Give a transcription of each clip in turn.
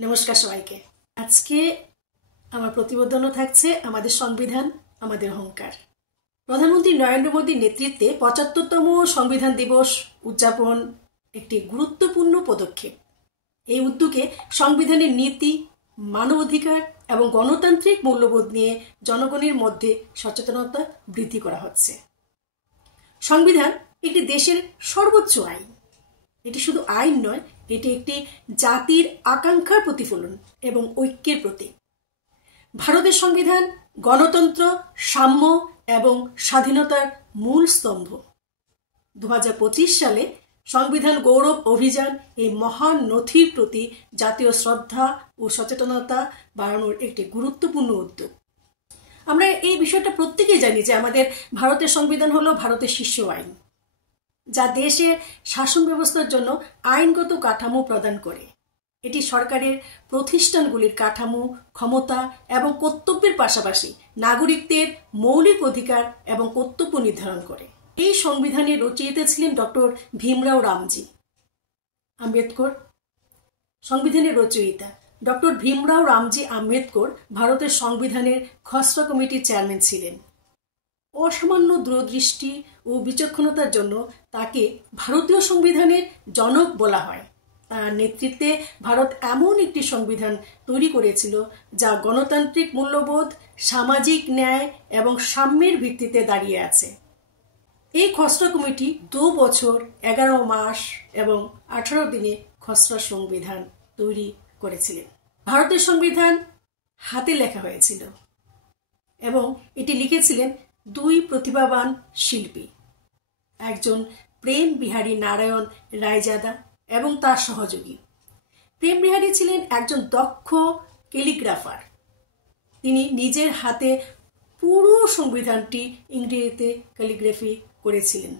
নমস্কার সবাইকে। আজকে আমার প্রতিবেদনও থাকছে আমাদের সংবিধান আমাদের অহংকার। প্রধানমন্ত্রী নরেন্দ্র মোদীর নেতৃত্বে ৭৫তম সংবিধান দিবস উদযাপন একটি গুরুত্বপূর্ণ পদক্ষেপ। এই উদ্যোগে সংবিধানের নীতি, মানবাধিকার এবং গণতান্ত্রিক মূল্যবোধ নিয়ে জনগণের মধ্যে সচেতনতা বৃদ্ধি করা হচ্ছে। সংবিধান একটি দেশের সর্বোচ্চ আইন। এটি শুধু আইন নয়, এটি একটি জাতির আকাঙ্ক্ষার প্রতিফলন এবং ঐক্যের প্রতীক। ভারতের সংবিধান গণতন্ত্র, সাম্য এবং স্বাধীনতার মূল স্তম্ভ। ২০২৫ সালে সংবিধান গৌরব অভিযান এই মহান নথির প্রতি জাতীয় শ্রদ্ধা ও সচেতনতা বাড়ানোর একটি গুরুত্বপূর্ণ উদ্যোগ। আমরা এই বিষয়টা প্রত্যেকেই জানি যে আমাদের ভারতের সংবিধান হলো ভারতের শীর্ষ আইন, যা দেশের শাসন ব্যবস্থার জন্য আইনগত কাঠামো প্রদান করে। এটি সরকারের প্রতিষ্ঠানগুলির কাঠামো, ক্ষমতা এবং কর্তব্যের পাশাপাশি নাগরিকদের মৌলিক অধিকার এবং কর্তব্য নির্ধারণ করে। এই সংবিধানের রচয়িতা ছিলেন ডক্টর ভীমরাও রামজি আম্বেদকর। সংবিধানের রচয়িতা ডক্টর ভীমরাও রামজি আম্বেদকর ভারতের সংবিধানের খসড়া কমিটির চেয়ারম্যান ছিলেন। অসামান্য দূরদৃষ্টি ও বিচক্ষণতার জন্য তাকে ভারতীয় সংবিধানের জনক বলা হয়। তার নেতৃত্বে ভারত এমন একটি সংবিধান তৈরি করেছিল যা গণতান্ত্রিক মূল্যবোধ, সামাজিক ন্যায় এবং সাম্যের ভিত্তিতে দাঁড়িয়ে আছে। এই খসড়া কমিটি ২ বছর ১১ মাস এবং ১৮ দিনে খসড়া সংবিধান তৈরি করেছিলেন। ভারতের সংবিধান হাতে লেখা হয়েছিল এবং এটি লিখেছিলেন ২ প্রতিভাবান শিল্পী, একজন প্রেম বিহারী নারায়ণ রায়জাদা এবং তার সহযোগী। প্রেম বিহারী ছিলেন একজন দক্ষ ক্যালিগ্রাফার। তিনি নিজের হাতে পুরো সংবিধানটি ইংরেজিতে ক্যালিগ্রাফি করেছিলেন।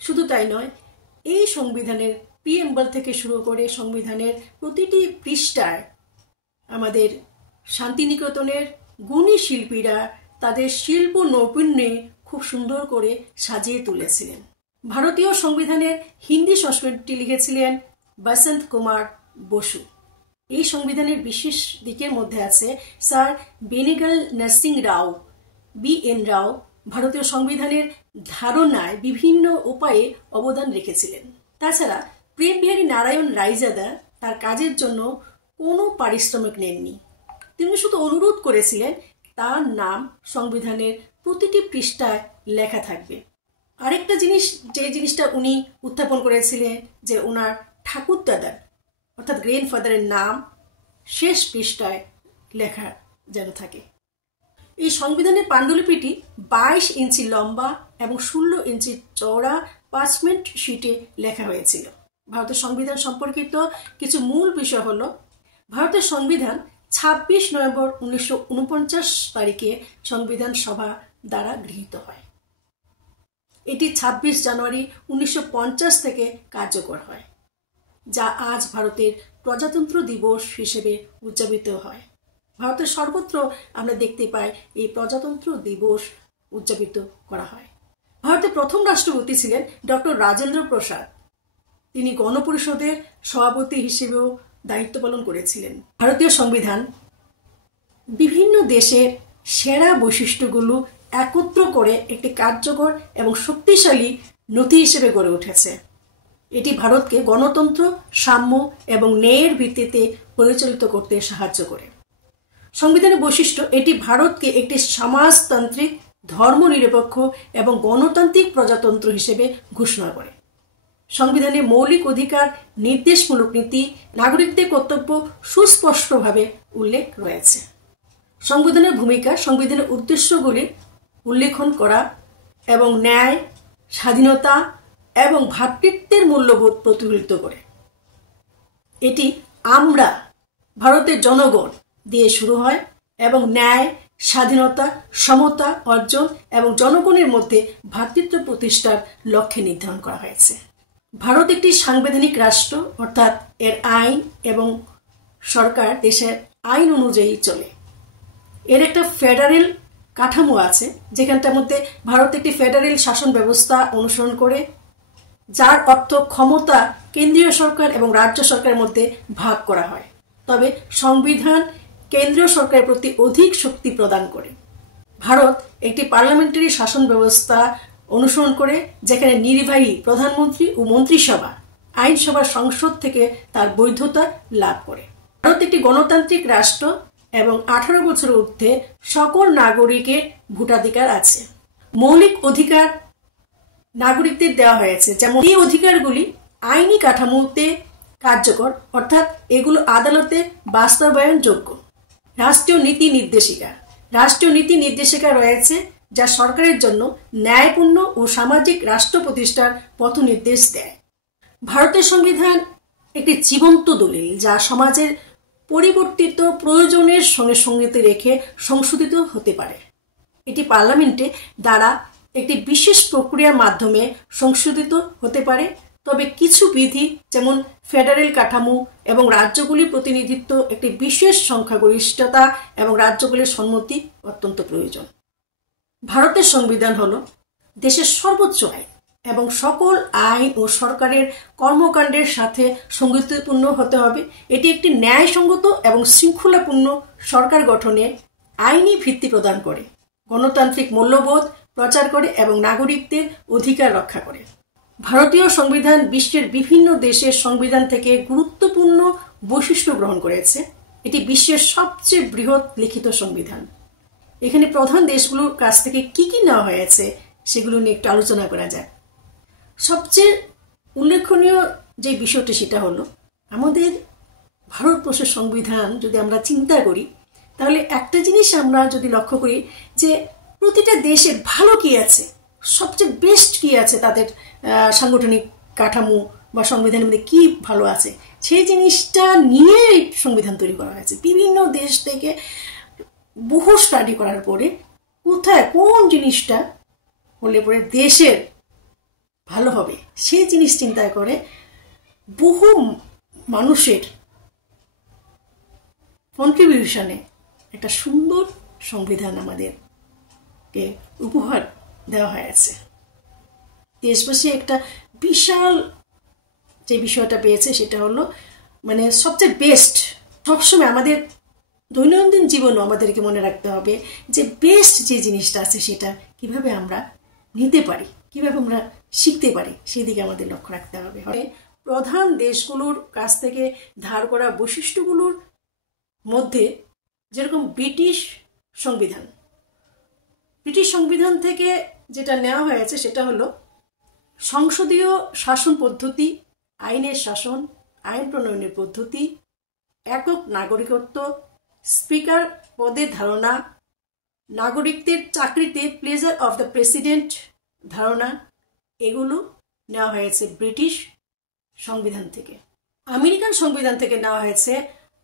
শুধু তাই নয়, এই সংবিধানের প্রিএম্বল থেকে শুরু করে সংবিধানের প্রতিটি পৃষ্ঠায় আমাদের শান্তিনিকেতনের গুণী শিল্পীরা তাদের শিল্প নৈপুণ্যে খুব সুন্দর করে সাজিয়ে তুলেছিলেন। ভারতীয় সংবিধানের হিন্দি সংস্করণটি লিখেছিলেন বসন্ত কুমার বসু। এই সংবিধানের বিশেষ দিকের মধ্যে আছে স্যার বেনেগল নরসিং রাও, BN রাও ভারতীয় সংবিধানের ধারণায় বিভিন্ন উপায়ে অবদান রেখেছিলেন। তাছাড়া প্রেম বিহারী নারায়ণ রায়জাদা তার কাজের জন্য কোনো পারিশ্রমিক নেননি। তিনি শুধু অনুরোধ করেছিলেন তার নাম সংবিধানের প্রতিটি পৃষ্ঠায় লেখা থাকবে। আরেকটা জিনিস, যে জিনিসটা উনি উত্থাপন করেছিলেন, যে ওনার ঠাকুরদাদার অর্থাৎ গ্র্যান্ডফাদারের নাম শেষ পৃষ্ঠায় লেখা যেন থাকে। এই সংবিধানের পাণ্ডুলিপিটি ২২ ইঞ্চি লম্বা এবং ১৬ ইঞ্চি চওড়া পার্চমেন্ট শিটে লেখা হয়েছিল। ভারতের সংবিধান সম্পর্কিত কিছু মূল বিষয় হল, ভারতের সংবিধান ২৬ নভেম্বর ১৯৪৯ তারিখে সংবিধান সভা দ্বারা গৃহীত হয়। এটি ২৬ জানুয়ারি ১৯৫০ থেকে কার্যকর হয়, যা আজ ভারতের প্রজাতন্ত্র দিবস হিসেবে উদযাপিত হয়। ভারতের সর্বত্র আমরা দেখতে পাই এই প্রজাতন্ত্র দিবস উদযাপিত করা হয়। ভারতের প্রথম রাষ্ট্রপতি ছিলেন ডক্টর রাজেন্দ্র প্রসাদ। তিনি গণপরিষদের সভাপতি হিসেবেও দায়িত্ব পালন করেছিলেন। ভারতীয় সংবিধান বিভিন্ন দেশের সেরা বৈশিষ্ট্যগুলো একত্র করে একটি কার্যকর এবং শক্তিশালী নথি হিসেবে গড়ে উঠেছে। এটি ভারতকে গণতন্ত্র, সাম্য এবং ন্যায়ের ভিত্তিতে পরিচালিত করতে সাহায্য করে। সংবিধানের বৈশিষ্ট্য, এটি ভারতকে একটি সমাজতান্ত্রিক, ধর্মনিরপেক্ষ এবং গণতান্ত্রিক প্রজাতন্ত্র হিসেবে ঘোষণা করে। সংবিধানে মৌলিক অধিকার, নির্দেশমূলক নীতি, নাগরিকদের কর্তব্য সুস্পষ্টভাবে উল্লেখ রয়েছে। সংবিধানের ভূমিকা, সংবিধানের উদ্দেশ্যগুলি উল্লেখন করা এবং ন্যায়, স্বাধীনতা এবং ভ্রাতৃত্বের মূল্যবোধ প্রতিফলিত করে। এটি আমরা, ভারতের জনগণ দিয়ে শুরু হয় এবং ন্যায়, স্বাধীনতা, সমতা অর্জন এবং জনগণের মধ্যে ভ্রাতৃত্ব প্রতিষ্ঠার লক্ষ্যে নির্ধারণ করা হয়েছে। ভারত একটি সাংবিধানিক রাষ্ট্র, অর্থাৎ এর আইন এবং সরকার দেশের আইন অনুযায়ী চলে। এর একটা ফেডারেল কাঠামো আছে, যেখানটার মধ্যে ভারত একটি ফেডারেল শাসন ব্যবস্থা অনুসরণ করে, যার অর্থ ক্ষমতা কেন্দ্রীয় সরকার এবং রাজ্য সরকারের মধ্যে ভাগ করা হয়। তবে সংবিধান কেন্দ্রীয় সরকারের প্রতি অধিক শক্তি প্রদান করে। ভারত একটি পার্লামেন্টারি শাসন ব্যবস্থা অনুসরণ করে, যেখানে নির্বাহী প্রধানমন্ত্রী ও মন্ত্রিসভা আইনসভা সংসদ থেকে তার বৈধতা লাভ করে। ভারত একটি গণতান্ত্রিক রাষ্ট্র এবং 18 বছর ঊর্ধ্বে সকল নাগরিকের ভোটাধিকার আছে। মৌলিক অধিকার নাগরিকদের দেওয়া হয়েছে, যেমন এই অধিকারগুলি আইনি কাঠামোতে কার্যকর, অর্থাৎ এগুলো আদালতে বাস্তবায়নযোগ্য। রাষ্ট্রীয় নীতি নির্দেশিকা রয়েছে, যা সরকারের জন্য ন্যায়পূর্ণ ও সামাজিক রাষ্ট্র প্রতিষ্ঠার পথনির্দেশ দেয়। ভারতের সংবিধান একটি জীবন্ত দলিল, যা সমাজের পরিবর্তিত প্রয়োজনের সঙ্গে সঙ্গতি রেখে সংশোধিত হতে পারে। এটি পার্লামেন্টে দ্বারা একটি বিশেষ প্রক্রিয়ার মাধ্যমে সংশোধিত হতে পারে, তবে কিছু বিধি যেমন ফেডারেল কাঠামো এবং রাজ্যগুলির প্রতিনিধিত্ব, একটি বিশেষ সংখ্যাগরিষ্ঠতা এবং রাজ্যগুলির সম্মতি অত্যন্ত প্রয়োজন। ভারতের সংবিধান হল দেশের সর্বোচ্চ আইন এবং সকল আইন ও সরকারের কর্মকাণ্ডের সাথে সঙ্গতিপূর্ণ হতে হবে। এটি একটি ন্যায়সঙ্গত এবং শৃঙ্খলাপূর্ণ সরকার গঠনে আইনি ভিত্তি প্রদান করে, গণতান্ত্রিক মূল্যবোধ প্রচার করে এবং নাগরিকদের অধিকার রক্ষা করে। ভারতীয় সংবিধান বিশ্বের বিভিন্ন দেশের সংবিধান থেকে গুরুত্বপূর্ণ বৈশিষ্ট্য গ্রহণ করেছে। এটি বিশ্বের সবচেয়ে বৃহৎ লিখিত সংবিধান। এখানে প্রধান দেশগুলোর কাছ থেকে কি কি নেওয়া হয়েছে সেগুলো নিয়ে একটু আলোচনা করা যায়। সবচেয়ে উল্লেখনীয় যে বিষয়টি সেটা হলো, আমাদের ভারতবর্ষের সংবিধান যদি আমরা চিন্তা করি, তাহলে একটা জিনিস আমরা যদি লক্ষ্য করি যে প্রতিটা দেশের ভালো কি আছে, সবচেয়ে বেস্ট কি আছে, তাদের সাংগঠনিক কাঠামো বা সংবিধানের মধ্যে কি ভালো আছে, সেই জিনিসটা নিয়ে সংবিধান তৈরি করা হয়েছে। বিভিন্ন দেশ থেকে বহু স্টাডি করার পরে কোথায় কোন জিনিসটা হলে পরে দেশের ভালো হবে সেই জিনিস চিন্তা করে বহু মানুষের কন্ট্রিবিউশনে একটা সুন্দর সংবিধান আমাদেরকে উপহার দেওয়া হয়েছে। দেশবাসী একটা বিশাল যে বিষয়টা পেয়েছে সেটা হলো মানে সবচেয়ে বেস্ট। সবসময় আমাদের দৈনন্দিন জীবনও আমাদেরকে মনে রাখতে হবে যে বেস্ট যে জিনিসটা আছে সেটা কিভাবে আমরা নিতে পারি, কিভাবে আমরা শিখতে পারি, সেই দিকে আমাদের লক্ষ্য রাখতে হবে। প্রধান দেশগুলোর কাছ থেকে ধার করা বৈশিষ্ট্যগুলোর মধ্যে যেরকম ব্রিটিশ সংবিধান থেকে যেটা নেওয়া হয়েছে সেটা হলো সংসদীয় শাসন পদ্ধতি, আইনের শাসন, আইন প্রণয়নের পদ্ধতি, একক নাগরিকত্ব, স্পিকার পদের ধারণা, নাগরিকদের চাকরিতে প্লেজার অফ দ্য প্রেসিডেন্ট ধারণা, এগুলো নেওয়া হয়েছে ব্রিটিশ সংবিধান থেকে। আমেরিকান সংবিধান থেকে নেওয়া হয়েছে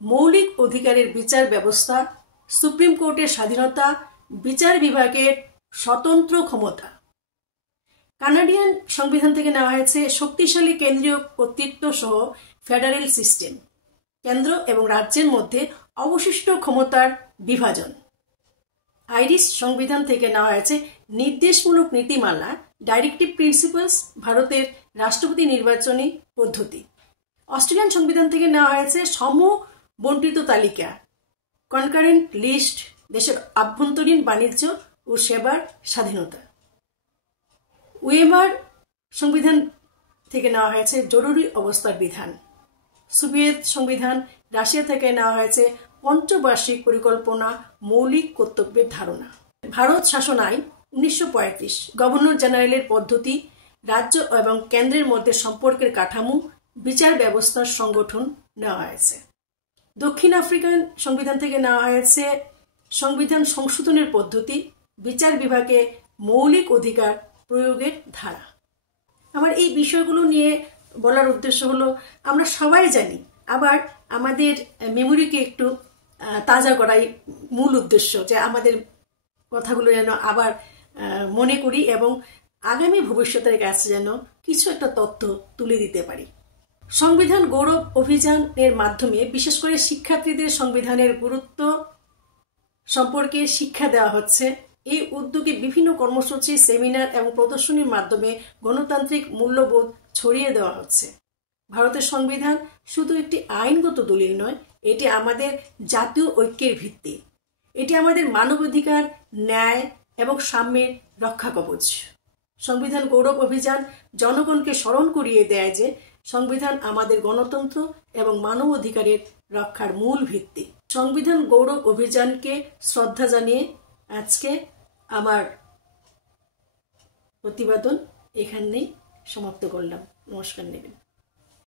মৌলিক অধিকারের বিচার ব্যবস্থা, সুপ্রিম কোর্টের স্বাধীনতা, বিচার বিভাগের স্বতন্ত্র ক্ষমতা। কানাডিয়ান সংবিধান থেকে নেওয়া হয়েছে শক্তিশালী কেন্দ্রীয় কর্তৃত্ব সহ ফেডারেল সিস্টেম, কেন্দ্র এবং রাজ্যের মধ্যে অবশিষ্ট ক্ষমতার বিভাজন। আইরিশ সংবিধান থেকে নেওয়া হয়েছে নির্দেশমূলক নীতিমালা, ডাইরেক্টিভ প্রিন্সিপালস, ভারতের রাষ্ট্রপতি নির্বাচনী পদ্ধতি। অস্ট্রেলিয়ান সংবিধান থেকে নেওয়া হয়েছে সমবন্টিত তালিকা, কনকারেন্ট লিস্ট, দেশের আভ্যন্তরীণ বাণিজ্য ও সেবার স্বাধীনতা। ওয়েমার সংবিধান থেকে নেওয়া হয়েছে জরুরি অবস্থার বিধান। সোভিয়েত সংবিধান রাশিয়া থেকে নেওয়া হয়েছে পঞ্চবার্ষিক পরিকল্পনা, মৌলিক কর্তব্যের ধারণা। ভারত শাসন আইন 1935, গভর্নর জেনারেলের পদ্ধতি, রাজ্য এবং কেন্দ্রের মধ্যে সম্পর্কের কাঠামো, বিচার ব্যবস্থার সংগঠন নেওয়া হয়েছে। দক্ষিণ আফ্রিকান সংবিধান থেকে নেওয়া হয়েছে সংবিধান সংশোধনের পদ্ধতি, বিচার বিভাগে মৌলিক অধিকার প্রয়োগের ধারা। আমার এই বিষয়গুলো নিয়ে বলার উদ্দেশ্য হলো আমরা সবাই জানি, আবার আমাদের মেমোরিকে একটু তাজা করাই মূল উদ্দেশ্য, যে আমাদের কথাগুলো যেন আবার মনে করি এবং আগামী ভবিষ্যতের কাছে যেন কিছু একটা তথ্য তুলে দিতে পারি। সংবিধান গৌরব অভিযানের মাধ্যমে বিশেষ করে শিক্ষার্থীদের সংবিধানের গুরুত্ব সম্পর্কে শিক্ষা দেওয়া হচ্ছে। এই উদ্যোগে বিভিন্ন কর্মসূচি, সেমিনার এবং প্রদর্শনীর মাধ্যমে গণতান্ত্রিক মূল্যবোধ ছড়িয়ে দেওয়া হচ্ছে। ভারতের সংবিধান শুধু একটি আইনগত দলিল নয়, এটি আমাদের জাতীয় ঐক্যের ভিত্তি। এটি আমাদের মানবাধিকার, ন্যায় এবং সাম্যের রক্ষা কবচ। সংবিধান গৌরব অভিযান জনগণকে স্মরণ করিয়ে দেয় যে সংবিধান আমাদের গণতন্ত্র এবং মানব অধিকারের রক্ষার মূল ভিত্তি। সংবিধান গৌরব অভিযানকে শ্রদ্ধা জানিয়ে আজকে আমার প্রতিবেদন এখানেই সমাপ্ত করলাম। নমস্কার নেবেন।